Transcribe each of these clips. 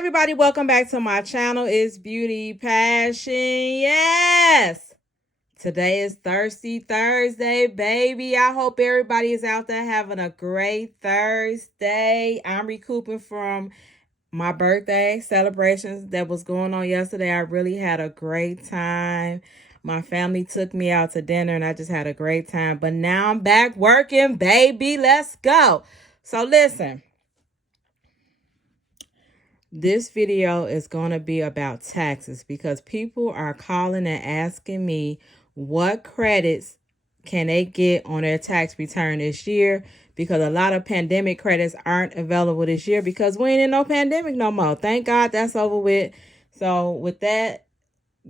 everybody, welcome back to my channel. It's Beauty Passion. Yes, today is Thirsty Thursday, baby. I hope everybody is out there having a great Thursday. I'm recouping from my birthday celebrations that was going on yesterday. I really had a great time. My family took me out to dinner and I just had a great time. But now I'm back working, baby. Let's go. So listen. This video is going to be about taxes because people are calling and asking me what credits can they get on their tax return this year, because a lot of pandemic credits aren't available this year because we ain't in no pandemic no more. Thank God that's over with. So with that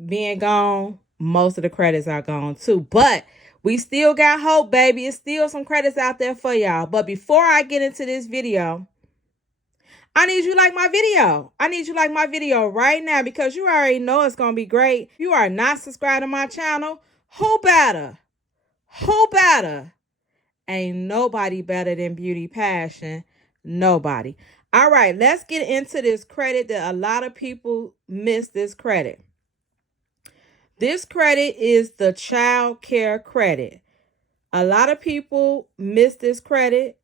being gone, most of the credits are gone too. But we still got hope, baby. It's still some credits out there for y'all. But before I get into this video, I need you to like my video. I need you to like my video right now because you already know it's going to be great. If you are not subscribed to my channel, who better? Who better? Ain't nobody better than Beauty Passion. Nobody. All right, let's get into this credit that a lot of people miss this credit. This credit is the child care credit. A lot of people miss this credit.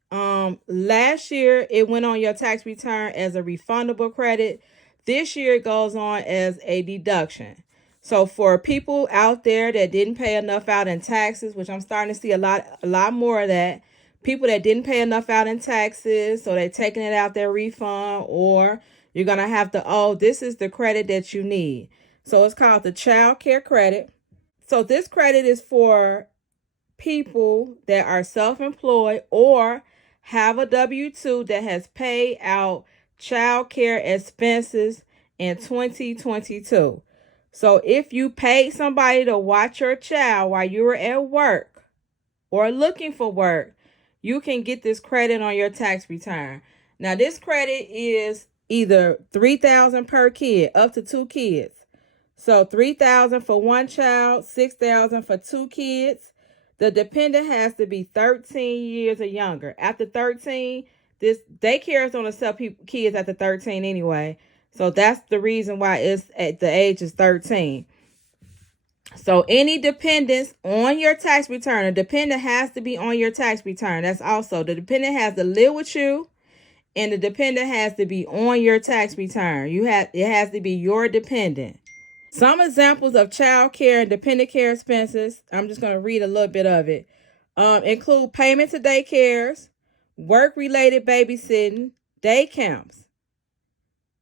Last year it went on your tax return as a refundable credit. This year it goes on as a deduction. So for people out there that didn't pay enough out in taxes, which I'm starting to see a lot more of that, people that didn't pay enough out in taxes, so they're taking it out their refund, or you're gonna have to, this is the credit that you need. So it's called the child care credit. So this credit is for people that are self-employed or have a W-2 that has paid out child care expenses in 2022. So if you paid somebody to watch your child while you were at work or looking for work, you can get this credit on your tax return. Now this credit is either $3,000 per kid, up to 2 kids. So $3,000 for one child, $6,000 for 2 kids. The dependent has to be 13 years or younger. After 13, this daycare is going to accept kids after 13 anyway. So that's the reason why it's at the age is 13. So any dependents on your tax return, a dependent has to be on your tax return. That's also, the dependent has to live with you, and the dependent has to be on your tax return. It has to be your dependent. Some examples of child care and dependent care expenses, I'm just going to read a little bit of it, include payment to daycares, work-related babysitting, day camps.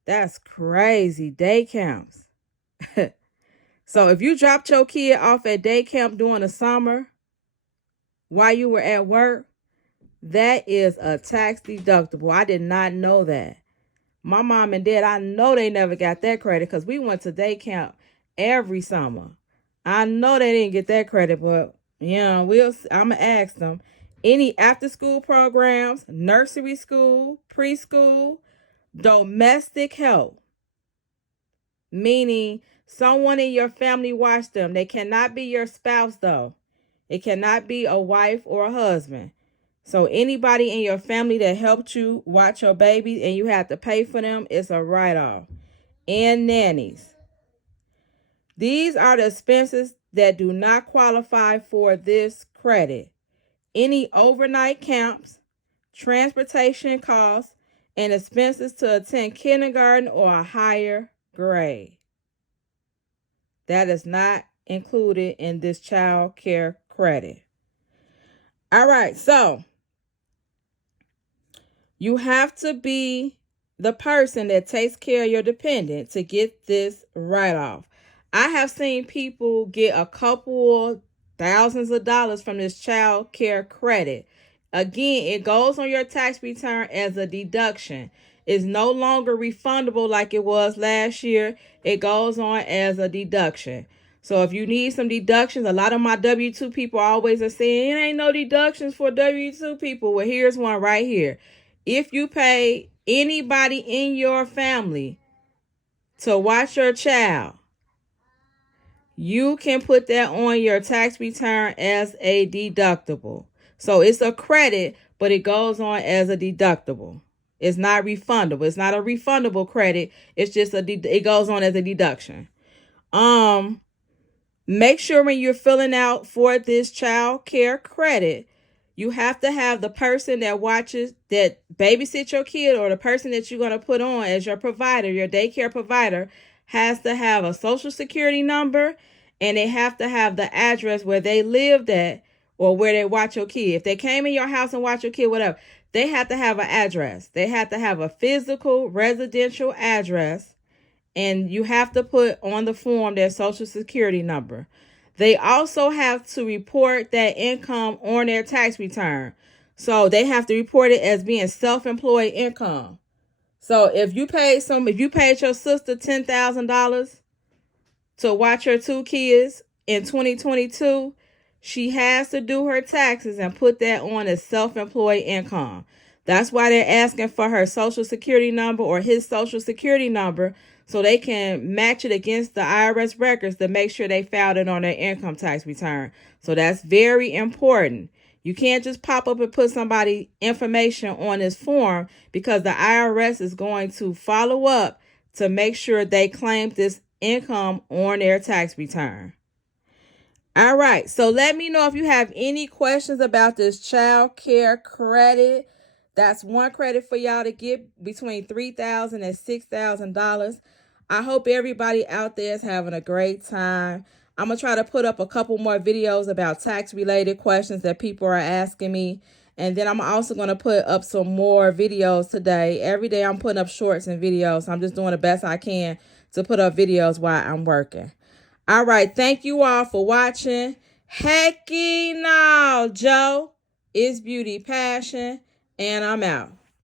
That's crazy, day camps. So if you dropped your kid off at day camp during the summer while you were at work, that is a tax deductible. I did not know that. My mom and dad, I know they never got that credit because we went to day camp every summer. I know they didn't get that credit, but I'm gonna ask them. Any after school programs, nursery school, preschool, domestic help, meaning someone in your family watched them. They cannot be your spouse though. It cannot be a wife or a husband. So anybody in your family that helped you watch your baby and you have to pay for them, it's a write-off. And nannies. These are the expenses that do not qualify for this credit. Any overnight camps, transportation costs, and expenses to attend kindergarten or a higher grade. That is not included in this child care credit. All right, so you have to be the person that takes care of your dependent to get this write-off. I have seen people get a couple thousands of dollars from this child care credit. Again, it goes on your tax return as a deduction. It's no longer refundable like it was last year. It goes on as a deduction. So if you need some deductions, a lot of my W-2 people always are saying, it ain't no deductions for W-2 people. Well, here's one right here. If you pay anybody in your family to watch your child, you can put that on your tax return as a deductible. So it's a credit, but it goes on as a deductible. It's not refundable. It's not a refundable credit. It's just it goes on as a deduction. Make sure when you're filling out for this child care credit, you have to have the person that babysits your kid, or the person that you're going to put on as your provider, your daycare provider, has to have a social security number, and they have to have the address where they lived at or where they watch your kid. If they came in your house and watch your kid, whatever, they have to have an address. They have to have a physical residential address. And you have to put on the form their social security number. They also have to report that income on their tax return. So they have to report it as being self-employed income. So if you paid your sister $10,000 to watch her 2 kids in 2022, she has to do her taxes and put that on as self-employed income. That's why they're asking for her social security number or his social security number, so they can match it against the IRS records to make sure they filed it on their income tax return. So that's very important. You can't just pop up and put somebody's information on this form, because the IRS is going to follow up to make sure they claim this income on their tax return. All right, so let me know if you have any questions about this child care credit. That's one credit for y'all to get between $3,000 and $6,000. I hope everybody out there is having a great time. I'm going to try to put up a couple more videos about tax-related questions that people are asking me. And then I'm also going to put up some more videos today. Every day I'm putting up shorts and videos. So I'm just doing the best I can to put up videos while I'm working. All right, thank you all for watching. Hecky no, Joe is Beauty Passion. And I'm out.